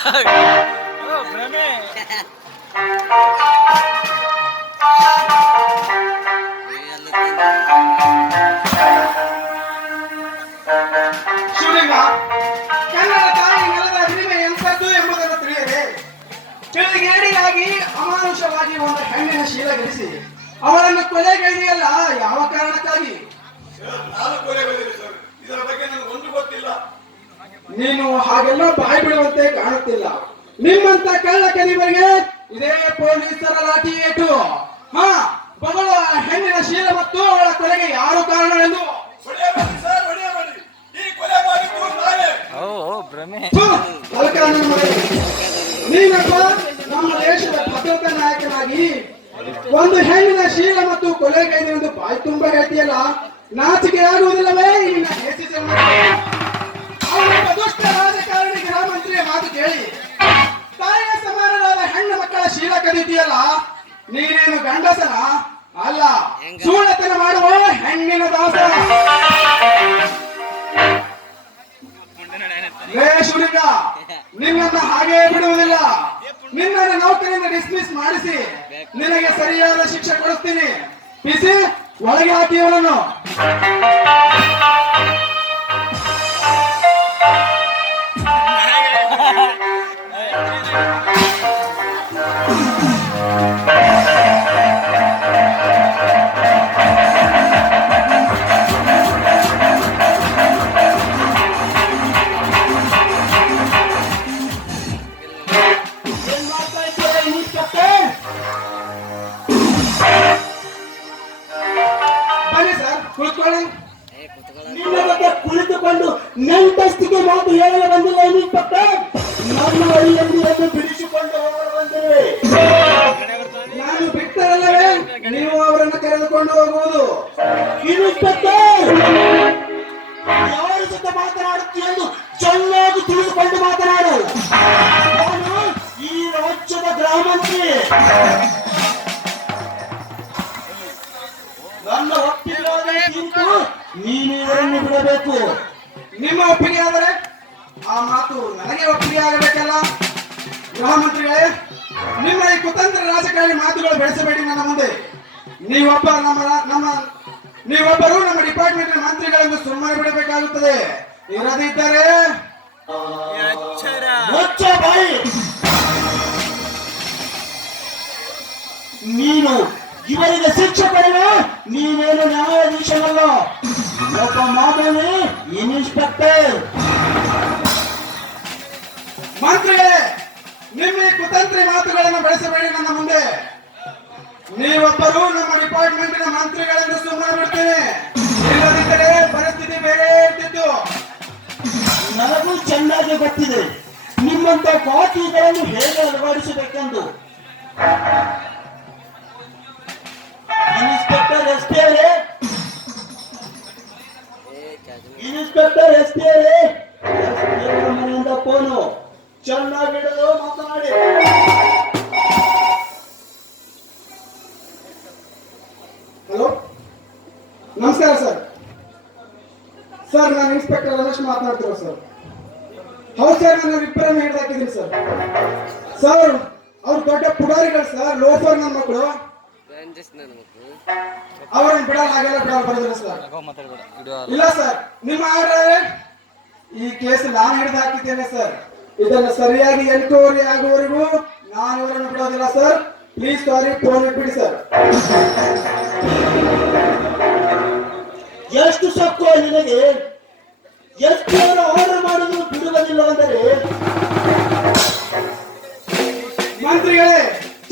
ಭ್ರಮೆ. ಶಿವಲಿಂಗ, ಕನ್ನಡ ತಾಯಿ ನೆಲದ ಹಿರಿಮೆ ಎಂಥದ್ದು ಎಂಬುದನ್ನು ತಿಳಿಯದೆ ತಿಳಿಗೇಡಿಯಾಗಿ ಅಮಾನುಷವಾಗಿ ಒಂದು ಹೆಣ್ಣಿನ ಶೀಲ ಗಳಿಸಿ ಅವಳನ್ನು ಕೊಲೆಗೈದೆಯಲ್ಲ, ಯಾವ ಕಾರಣಕ್ಕಾಗಿ? ಇದರ ಬಗ್ಗೆ ನನಗೆ ಒಂದು ಗೊತ್ತಿಲ್ಲ. ನೀನು ಹಾಗೆಲ್ಲ ಬಾಯಿ ಬಿಡುವಂತೆ ಕಾಣುತ್ತಿಲ್ಲ. ನಿಮ್ಮಂತ ಕಳ್ಳ ಕದಿವರಿಗೆ ಇದೇ ಪೊಲೀಸರ ಲಾಠಿ ಏಟು. ಬಗಳ ಹೆಣ್ಣಿನ ಶೀಲ ಮತ್ತು ಅವಳ ಕೊಲೆಗೆ ಯಾರು ಕಾರಣವೆಂದು ನೀನಪ್ಪ ನಮ್ಮ ದೇಶದ ಭದ್ರತಾ ನಾಯಕನಾಗಿ ಒಂದು ಹೆಣ್ಣಿನ ಶೀಲ ಮತ್ತು ಕೊಲೆಗೈದೆ ಎಂದು ಬಾಯಿ ತುಂಬ ಹೇಳ್ತೀಯಲ್ಲ, ನಾಚಿಕೆ ಆಗುವುದಿಲ್ಲವೇ? ದುಷ್ಟ ರಾಜಕಾರಣಿ ಗೃಹ ಮಂತ್ರಿಯ ಮಾತು ಕೇಳಿ ತಾಯಿಯ ಸಮಾನರಾದ ಹೆಣ್ಣು ಮಕ್ಕಳ ಶೀಲ ಕದೀತಿಯಲ್ಲ, ನೀನೇನು ಗಂಡಸನ ಅಲ್ಲ, ಸೂಳತನ ಮಾಡುವ ಹೆಣ್ಣಿನ ದಾಸ. ಶಿವಲಿಂಗ, ನಿನ್ನನ್ನು ಹಾಗೇ ಬಿಡುವುದಿಲ್ಲ. ನಿನ್ನನ್ನು ನೌಕರಿಯಿಂದ ಡಿಸ್ಮಿಸ್ ಮಾಡಿಸಿ ನಿನಗೆ ಸರಿಯಾದ ಶಿಕ್ಷೆ ಕೊಡಿಸ್ತೀನಿ. ಬಿಸಿ ಒಳಗೆ ಹಾಕಿ ಅವನನ್ನು. ಕುಳಿತುಕೊಂಡು ನೆಂಟಸ್ತಿಗೆ ಮಾತು ಹೇಳಲು ಬಂದಿಲ್ಲ ಇನ್ಸ್ಪೆಕ್ಟರ್. ನನ್ನ ಹಳ್ಳಿಯನ್ನು ಬಿಡಿಸಿಕೊಂಡು ಹೋಗಲು ಬಂದಿವೆ. ನಾನು ಬಿಟ್ಟರಲ್ಲವೇ ನೀವು ಅವರನ್ನು ಕರೆದುಕೊಂಡು ಹೋಗುವುದು. ಇನ್ಸ್ಪೆಕ್ಟರ್, ಯಾರ ಜೊತೆ ಮಾತನಾಡುತ್ತೀ ಎಂದು ಚೆನ್ನಾಗಿ ತಿಳಿದುಕೊಂಡು ಮಾತನಾಡು. ನಾನು ಈ ರಾಜ್ಯದ ಗ್ರಾಮಂತ್ರಿ. ನನ್ನ ಒಪ್ಪಿಗೆ ನಿಂತು ನೀನು ಇವರನ್ನು ಬಿಡಬೇಕು. ನಿಮ್ಮ ಒಪ್ಪಿಗೆ ಆದರೆ ಆ ಮಾತು ನನಗೆ ಒಪ್ಪಿಗೆ ಆಗಬೇಕಲ್ಲ. ಗೃಹ ಮಂತ್ರಿಗಳೇ, ನಿಮ್ಮ ಈ ಕುತಂತ್ರ ರಾಜಕಾರಣಿ ಮಾತುಗಳು ಬೆಳೆಸಬೇಡಿ ನನ್ನ ಮುಂದೆ. ನೀವೊಬ್ಬರು ನಮ್ಮ ಡಿಪಾರ್ಟ್ಮೆಂಟ್ ಮಂತ್ರಿಗಳನ್ನು ಸುಮ್ಮನೆ ಬಿಡಬೇಕಾಗುತ್ತದೆ. ಇರದಿದ್ದರೆ ನೀನು ಇವರಿಗೆ ಶಿಕ್ಷೆ ಪಡೆದ ನೀವೇನು ನ್ಯಾಯಾಧೀಶನಲ್ಲ, ಒಬ್ಬ ಮಾಮೂಲಿ ಇನ್ಸ್ಪೆಕ್ಟರ್. ಮಂತ್ರಿಗಳೇ, ನಿಮ್ಮ ಈ ಕುತಂತ್ರಿ ಮಾತುಗಳನ್ನು ಬೆಳೆಸಬೇಡಿ ನನ್ನ ಮುಂದೆ. ನೀವೊಬ್ಬರು ನಮ್ಮ ಡಿಪಾರ್ಟ್ಮೆಂಟಿನ ಮಂತ್ರಿಗಳನ್ನು ಸುಮ್ಮನೆ ಬಿಡ್ತೀನಿ. ಇಲ್ಲದಿದ್ದರೆ ಪರಿಸ್ಥಿತಿ ಬೇರೆ ಇರ್ತಿತ್ತು. ನನಗೂ ಚೆನ್ನಾಗಿ ಗೊತ್ತಿದೆ ನಿಮ್ಮಂತ ಕಾಕಿಗಳನ್ನು ಹೇಗೆ ಅಳವಡಿಸಬೇಕೆಂದು. ಇನ್ಸ್ಪೆಕ್ಟರ್ ಎಸ್ ಪಿ ಅವರೇ, ಇನ್ಸ್ಪೆಕ್ಟರ್ ಎಸ್ ಪಿ ಅವರೇ, ಮನೆಯಿಂದ ಫೋನು ಚೆನ್ನಾಗಿಡಲು ಮಾತನಾಡಿ. ಹಲೋ, ನಮಸ್ಕಾರ ಸರ್. ಸರ್, ನಾನು ಇನ್ಸ್ಪೆಕ್ಟರ್ ರಮೇಶ್ ಮಾತನಾಡ್ತಿರೋ ಸರ್. ಹೌದು ಸರ್, ನಾನು ಇಬ್ಬರನ್ನು ಹಿಡಿದಾಕಿದ್ದೀನಿ ಸರ್. ಸರ್, ಅವ್ರು ದೊಡ್ಡ ಪುಡಾರಿಗಳು ಸರ್, ಲೋಫರ್ ನನ್ನ ಮಕ್ಕಳು. ಅವರನ್ನು ಬಿಡಲ್ಲ, ಹಾಗೆಲ್ಲ ಬಿಡಲ್ಲ ಬರೋದಿಲ್ಲ ಸರ್. ಇಲ್ಲ ಸರ್, ನಿಮ್ಮ ಆರ್ಡರ್ ಈ ಕೇಸ್ ನಾನು ಹಿಡಿದು ಹಾಕಿದ್ದೇನೆ ಸರ್. ಇದನ್ನು ಸರಿಯಾಗಿ ಎನ್ಕ್ವೈರಿ ಆಗುವವರೆಗೂ ನಾನು ಇವರನ್ನು ಬಿಡೋದಿಲ್ಲ ಸರ್. ಪ್ಲೀಸ್ ಸಾರಿ, ಫೋನ್ ಇಟ್ಬಿಡಿ ಸರ್. ಎಷ್ಟು ಸಕ್ಕು ನಿನಗೆ? ಎಷ್ಟು ಆರ್ಡರ್ ಮಾಡೋದು ಬಿಡುವುದಿಲ್ಲವೆಂದರೆ? ಮಂತ್ರಿಗಳೇ,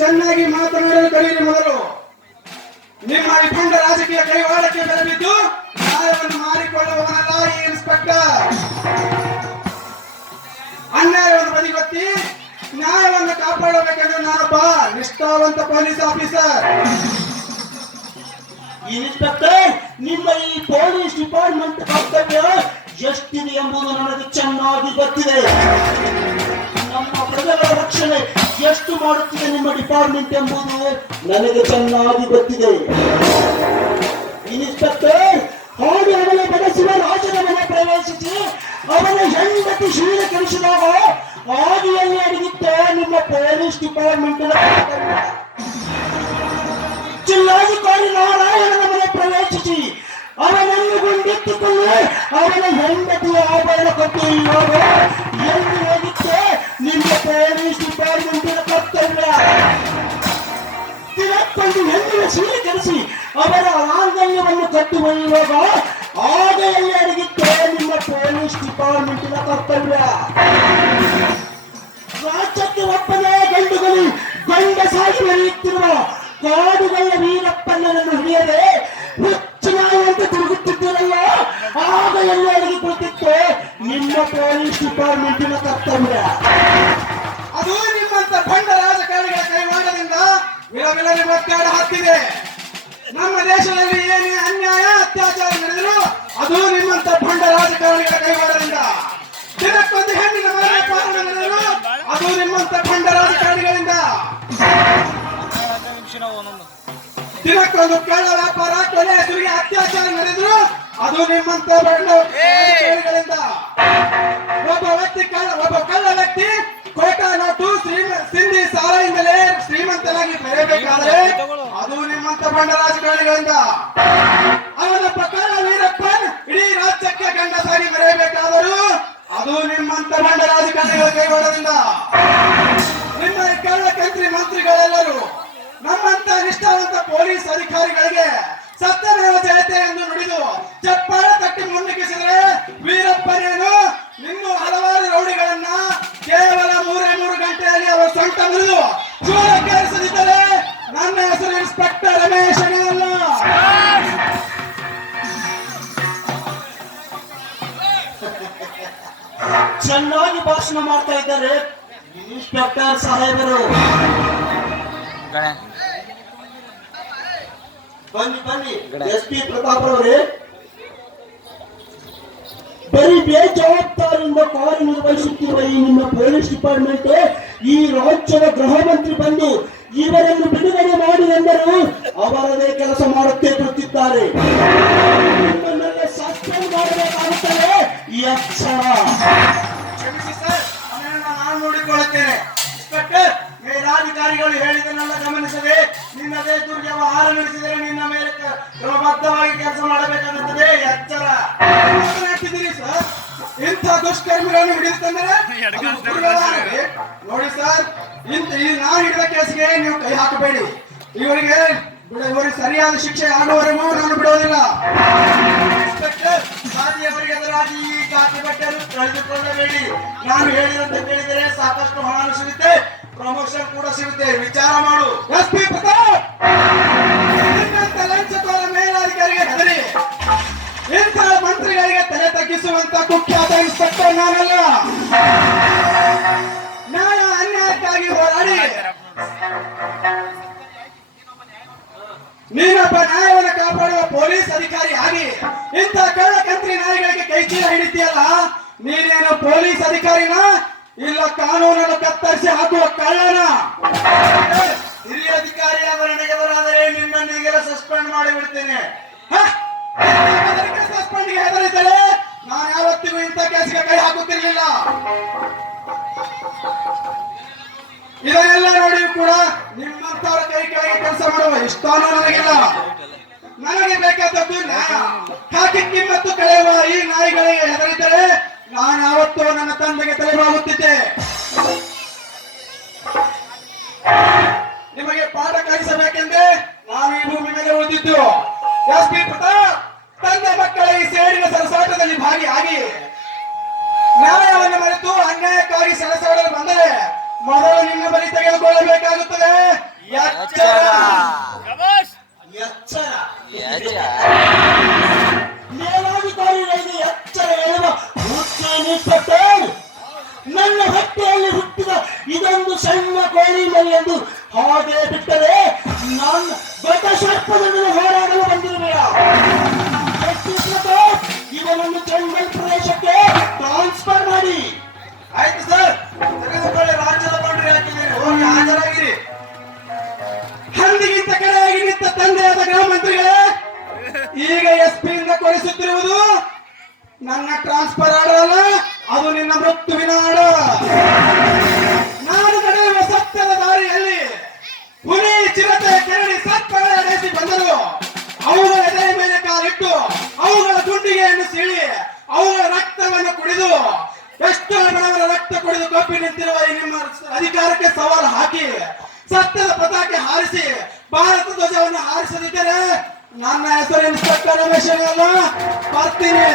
ಚೆನ್ನಾಗಿ ಮಾತನಾಡಲು ಕಲಿಯಿರಿ ಮೊದಲು. ನಿಮ್ಮ ವಿಪಂಡ ರಾಜಕೀಯ ಕೈವಾಡಕ್ಕೆ ಬೆಲೆಬಿದ್ದು ನ್ಯಾಯವನ್ನು ಮಾರಿಕೊಳ್ಳುವವನಲ್ಲ ಈ ಇನ್ಸ್ಪೆಕ್ಟರ್. ಅನ್ಯಾಯವನ್ನು ಬದಿಗೊತ್ತಿ ನ್ಯಾಯವನ್ನು ಕಾಪಾಡಬೇಕೆಂದು ನಾನೊಬ್ಬ ನಿಷ್ಠಾವಂತ ಪೊಲೀಸ್ ಆಫೀಸರ್. ಇನ್ಸ್ಪೆಕ್ಟರ್, ನಿಮ್ಮ ಈ ಪೊಲೀಸ್ ಡಿಪಾರ್ಟ್ಮೆಂಟ್ ಕರ್ತವ್ಯ ಎಷ್ಟಿದೆ ಎಂಬುದು ನನಗೆ ಚೆನ್ನಾಗಿ ಗೊತ್ತಿದೆ. ನಮ್ಮ ಪ್ರಜೆಗಳ ರಕ್ಷಣೆ ಎಷ್ಟು ಮಾಡುತ್ತಿದೆ ನಿಮ್ಮ ಡಿಪಾರ್ಟ್ಮೆಂಟ್ ಎಂಬುದು ನನಗೆ ಚೆನ್ನಾಗಿ ಗೊತ್ತಿದೆ. ಇನ್ಸ್ಪೆಕ್ಟರ್, ಹಾಗೆ ಅವನ ಬಡಸುವ ರಾಜನ ಮನೆ ಪ್ರವೇಶಿಸಿ ಅವನ ಹೆಂಡತಿ ಶೀಲ ಕೆಡಿಸಿದಾಗ ಆದಿಯಲ್ಲಿ ಪೊಲೀಸ್ ಡಿಪಾರ್ಟ್ಮೆಂಟ್ ಜಿಲ್ಲಾಧಿಕಾರಿ ನಾರಾಯಣನ ಮನೆ ಪ್ರವೇಶಿಸಿ ಅವನನ್ನು ಗುಂಡಿಟ್ಟುಕೊಂಡು ಅವನ ಹೆಂಡತಿಯ ಆಭರಣ ಕೊಟ್ಟು ಇವಾಗ ಎಲ್ಲಿ ಹೋಗಿತ್ತೆ ನಿಮ್ಮ ಪೊಲೀಸ್ ಡಿಪಾರ್ಟ್ಮೆಂಟಿನ ಕರ್ತವ್ಯ. ದಿನಕ್ಕೊಂದು ಹೆಣ್ಣಿನ ಸೀರೆ ಕೆಡಿಸಿ ಅವರ ಮಾಂಗಲ್ಯವನ್ನು ಕಟ್ಟು ಒಯ್ಯುವಾಗ ಆಗ ಎಲ್ಲಿ ಅಡಗಿತ್ತೆ ನಿಮ್ಮ ಪೊಲೀಸ್ ಡಿಪಾರ್ಟ್ಮೆಂಟಿನ ಕರ್ತವ್ಯ. ರಾಜ್ಯಕ್ಕೆ ಒಪ್ಪದೇ ಗಂಡುಗಳು ಗಂಡಸಾಗಿ ನಡೆಯುತ್ತಿರುವ ಕಾಡುಗಳ ವೀರಪ್ಪನನ್ನು ಹಿಡಿಯದೆ ಹುಚ್ಚನಾಯಿಯಂತೆ ತಿರುಗುತ್ತಿದ್ದೀರಲ್ಲ, ಆಗ ಎಲ್ಲಿ ಅಡಗಿ ಕುಳಿತಿತ್ತು ನಿಮ್ಮ ಪೊಲೀಸ್ ಡಿಪಾರ್ಟ್ಮೆಂಟಿನ ಕರ್ತವ್ಯ. ಅದು ನಿಮ್ಮಂತ ಭಂಡ ರಾಜಕಾರಣಿಗಳ ಕೈವಾಡದಿಂದ ವಿಲವಿಲನೆ ಒತ್ತಡ ಹತ್ತಿದೆ. ನಮ್ಮ ದೇಶದಲ್ಲಿ ಏನೇ ಅನ್ಯಾಯ ಅತ್ಯಾಚಾರ ನಡೆದರೂ ಅದು ನಿಮ್ಮಂತ ಭಂಡ ರಾಜಕಾರಣಿಗಳ ಕೈವಾಡದಿಂದ. ದಿನಕ್ಕೊಂದು ಹೆಣ್ಣಿನ ಮನೆ ಪಾಲನ ನಡೆದರೂ ಅದು ನಿಮ್ಮಂತ ಭಂಡ ರಾಜಕಾರಣಿಗಳಿಂದ. ದಿನಕ್ಕೊಂದು ಕಳ್ಳ ವ್ಯಾಪಾರ ಕೊಲೆ ಸುಲಿಗೆ ಅತ್ಯಾಚಾರ ನಡೆದರೂ ಅದು ನಿಮ್ಮಂತ ಭಂಡ ರಾಜಕಾರಣಿಗಳಿಂದ. ಒಬ್ಬ ಕಳ್ಳ ವ್ಯಕ್ತಿ ಕೋಟಾ ನೋಟು ಸಿಂಧಿ ಸಾಲದಿಂದಲೇ ಶ್ರೀಮಂತನಾಗಿ ಬೆಳೆಯಬೇಕಾದ್ರೆ ಅದು ನಿಮ್ಮಂತ ಬಂಡ ರಾಜಕಾರಣಿಗಳಿಂದ. ಅವನೊಬ್ಬ ಕಳ್ಳ ವೀರಪ್ಪನ್ ಇಡೀ ರಾಜ್ಯಕ್ಕೆ ಗಂಡಸಾಗಿ ಬೆಳೆಯಬೇಕಾದರೂ ಅದು ನಿಮ್ಮಂತ ಬಂಡ ರಾಜಕಾರಣಿಗಳ ಕೈವಾಡದಿಂದ. ನಿಮ್ಮ ಕಳ್ಳ ಕಂತ್ರಿ ಮಂತ್ರಿಗಳೆಲ್ಲರೂ ನಮ್ಮಂತ ನಿಷ್ಠಾವಂತ ಪೊಲೀಸ್ ಅಧಿಕಾರಿಗಳಿಗೆ ಸತ್ಯಮೇವ ಜಯತೆ ಎಂದು ನುಡಿದು ಚಪ್ಪಾಳೆ ತಟ್ಟಿ ಮುನ್ನುಗ್ಗಿಸಿದರೆ ವೀರಪ್ಪನೇನು ಇನ್ನೂ ಹಲವಾರು ರೌಡಿಗಳನ್ನ ಕೇವಲ 3 ಗಂಟೆಯಲ್ಲಿ ಅವರು ಸೊಂಟ ಮುರಿದು ಚೂರಕ್ಕೇರಿಸದಿದ್ದರೆ ನನ್ನ ಹೆಸರು ಇನ್ಸ್ಪೆಕ್ಟರ್ ರಮೇಶನೇ ಅಲ್ಲ. ಚೆನ್ನಾಗಿ ಭಾಷಣ ಮಾಡ್ತಾ ಇದ್ದಾರೆ ಇನ್ಸ್ಪೆಕ್ಟರ್ ಸಾಹೇಬರು. ಬನ್ನಿ SP ಪ್ರತಾಪ್ ಅವರೇ. ಬರೀ ಬೇಜವಾಬ್ದಾರಿಯಿಂದ ಕಾರ್ಯನಿರ್ವಹಿಸುತ್ತಿರುವ ಈ ನಿಮ್ಮ ಪೊಲೀಸ್ ಡಿಪಾರ್ಟ್ಮೆಂಟ್ ಈ ರಾಜ್ಯದ ಗೃಹ ಮಂತ್ರಿ ಬಂದು ಇವರನ್ನು ಬಿಡುಗಡೆ ಮಾಡಿದೆಂದರೂ ಅವರದೇ ಕೆಲಸ ಮಾಡುತ್ತೇ ಕೂತಿದ್ದಾರೆ. ನಿಮ್ಮನ್ನೆಲ್ಲ ಸಸ್ಪೆಂಡ್ ಮಾಡಬೇಕಾಗುತ್ತದೆ. ಎಚ್ಚರ. ಕ್ಷಮಿಸಿ ಸರ್, ಅದನ್ನು ನಾನು ನೋಡಿಕೊಳ್ಳುತ್ತೇನೆ. ಇನ್ಸ್ಪೆಕ್ಟರ್, ಮೇಲಾಧಿಕಾರಿಗಳು ಹೇಳಿದನ್ನೆಲ್ಲ ಗಮನಿಸದೆ ನಿನ್ನದೇ ದುರ್ವ್ಯವಹಾರ ನಡೆಸಿದರೆ ನಿನ್ನ ಮೇಲೆ ಕ್ರಮಬದ್ಧವಾಗಿ ಕೆಲಸ ಮಾಡಬೇಕಾಗುತ್ತದೆ. ಎಚ್ಚರ. ಮಾತನಾಡ್ತಿದ್ದೀರಿ ಸರ್, ಇಂಥ ದುಷ್ಕರ್ಮಿಗಳನ್ನು ಹಿಡಿದುಕೊಂಡರೆ ನೋಡಿ ಸರ್, ನಾನು ಹಿಡಿದ ಕೇಸಿಗೆ ನೀವು ಕೈ ಹಾಕಬೇಡಿ. ಇವರಿಗೆ ಸರಿಯಾದ ಶಿಕ್ಷೆ ಆಗುವವರೆಗೂ ನಾನು ಬಿಡೋದಿಲ್ಲ. ಇನ್ಸ್ಪೆಕ್ಟರ್, ಸಾಧಿಯವರಿಗೆ ಎದುರಾಗಿ ಈ ಖಾತೆ ಬಟ್ಟೆಯನ್ನು ಕಳೆದುಕೊಳ್ಳಬೇಡಿ. ನಾನು ಹೇಳಿದಂತೆ ಕೇಳಿದರೆ ಸಾಕಷ್ಟು ಹಣ ಸಿಗುತ್ತೆ, ಪ್ರಮೋಷನ್ ಕೂಡ ಸಿಗುತ್ತೆ. ವಿಚಾರ ಮಾಡು. SP ಪ್ರತಾಪ್, ನಿನ್ನಂತ ಲಂಚಕೋರ ಮೇಲಾಧಿಕಾರಿಗೆ ಹೆದರಿ ಇಂಥ ಮಂತ್ರಿಗಳಿಗೆ ತಲೆ ತಗ್ಗಿಸುವಂತ ಕುಖ್ಯಾತ ಇನ್ಸ್ಪೆಕ್ಟರ್ ನಾನಲ್ಲ. ನ್ಯಾಯ ಅನ್ಯಾಯಕ್ಕಾಗಿ ಹೋರಾಡಿ ನೀನೊಬ್ಬ ನ್ಯಾಯವನ್ನು ಕಾಪಾಡುವ ಪೊಲೀಸ್ ಅಧಿಕಾರಿ ಆಗಿ ಇಂಥ ಕಳ್ಳ ಕಂತ್ರಿ ನಾಯಿಗಳಿಗೆ ಕೈಚೀಲ ಹಿಡಿತೀಯಲ್ಲ, ನೀನೇನು ಪೊಲೀಸ್ ಅಧಿಕಾರಿನ ಇಲ್ಲ ಕಾನೂನನ್ನು ಕತ್ತರಿಸಿ ಹಾಕುವ ಕಳ್ಳನ? ಹಿರಿಯ ಅಧಿಕಾರಿ ಅವರಿಗೆ ಎದುರಾದರೆ ನಿನ್ನನ್ನು ಈಗಲೇ ಸಸ್ಪೆಂಡ್ ಮಾಡಿಬಿಡ್ತೇನೆ. ಸಸ್ಪೆಂಡ್ಗೆ ಹೆದರಿದ್ದರೆ ನಾನು ಯಾವತ್ತಿಗೂ ಇಂಥ ಕೇಸಿಗೆ ಕೈ ಹಾಕುತ್ತಿರಲಿಲ್ಲ. ಇದನ್ನೆಲ್ಲ ನೋಡಿಯೂ ಕೂಡ ನಿಮ್ಮಂತವರ ಕೈ ಕೆಳಗೆ ಕೆಲಸ ಮಾಡುವ ಇಷ್ಟನೂ ನನಗಿಲ್ಲ. ನನಗೆ ಬೇಕಾದದ್ದು ನ್ಯಾಯ. ಕಾಕಿ ಕಿಮ್ಮತ್ತು ಕಳೆಯುವ ಈ ನಾಯಿಗಳಿಗೆ ಹೆದರಿದ್ದರೆ ನಾನು ಯಾವತ್ತೂ ನನ್ನ ತಂದೆಗೆ ತಲೆಬಾಗುತ್ತಿದ್ದೆ. ನಿಮಗೆ ಪಾಠ ಕಲಿಸಬೇಕೆಂದೇ ನಾನು ಈ ಭೂಮಿ ಮೇಲೆ ಉಳಿದಿದ್ದು. SP ಪ್ರತಾಪ್, ತಂದೆ ಮಕ್ಕಳ ಈ ಸೇಡಿನ ಸರಸಾಟದಲ್ಲಿ ಭಾಗಿಯಾಗಿ ನ್ಯಾಯವನ್ನು ಮರೆತು ಅನ್ಯಾಯಕ್ಕಾಗಿ ಸೆಣಸಾಡಲು ಬಂದರೆ ಮೊದಲು ನಿನ್ನ ಬಳಿ ತೆಗೆದುಕೊಳ್ಳಬೇಕಾಗುತ್ತದೆ. ಎಚ್ಚರ. ಮೇಲಾಧಿಕಾರಿಗಳಿಗೆ ಎಚ್ಚರ ಹೇಳುವ ಇನ್ಸ್ಪೆಕ್ಟರ್, ನನ್ನ ಹೊಟ್ಟೆಯಲ್ಲಿ ಹುಟ್ಟಿದ ಇದೊಂದು ಸಣ್ಣ ಕೋಳಿ ಮರಿ ಎಂದು ಹಾಗೆ ಬಿಟ್ಟರೆ ನನ್ನ ದೊಡ್ಡ ಸರ್ಪದಿಂದ ಹೋರಾಡಲು ಬಂದಿರಬೇಡ. ಇವನನ್ನು ಜಂಗಲ್ ಪ್ರದೇಶಕ್ಕೆ ಟ್ರಾನ್ಸ್ಫರ್ ಮಾಡಿ. ಆಯ್ತು ಸರ್, ತೆಗೆದುಕೊಳ್ಳಿ. ರಾಜ್ಯದ ಬಂಡ್ರಿ ಹಾಕಿದ್ದೀರಿ, ಹೋಗಿ ಹಾಜರಾಗಿರಿ. ಹಂದಿಗಿಂತ ಕಡೆಯಾಗಿ ನಿಂತ ತಂದೆಯಾದ ಗೃಹ ಮಂತ್ರಿಗಳೇ, ಈಗ SP ಇಂದ ಕೊಡಿಸುತ್ತಿರುವುದು ನನ್ನ ಟ್ರಾನ್ಸ್ಫರ್ ಆರ್ಡರ್ ಅಲ್ಲ, ಅದು ನಿನ್ನ ಮೃತ್ಯುವಿನ ಆರ್ಡರ್. ನಾನು ನಡೆಯುವ ತಪ್ಪಿ ನಿಂತಿರುವ ಈ ನಿಮ್ಮ ಅಧಿಕಾರಕ್ಕೆ ಸವಾಲು ಹಾಕಿ ಸತ್ಯದ ಪತಾಕೆ ಹಾರಿಸಿ ಭಾರತ ಧ್ವಜವನ್ನು ಹಾರಿಸದಿದ್ದರೆ ನನ್ನ ಹೆಸರು ಇನ್ಸ್ಪೆಕ್ಟರ್ ರಮೇಶ್ ಅಲ್ಲ, ಬರ್ತೀನಿ.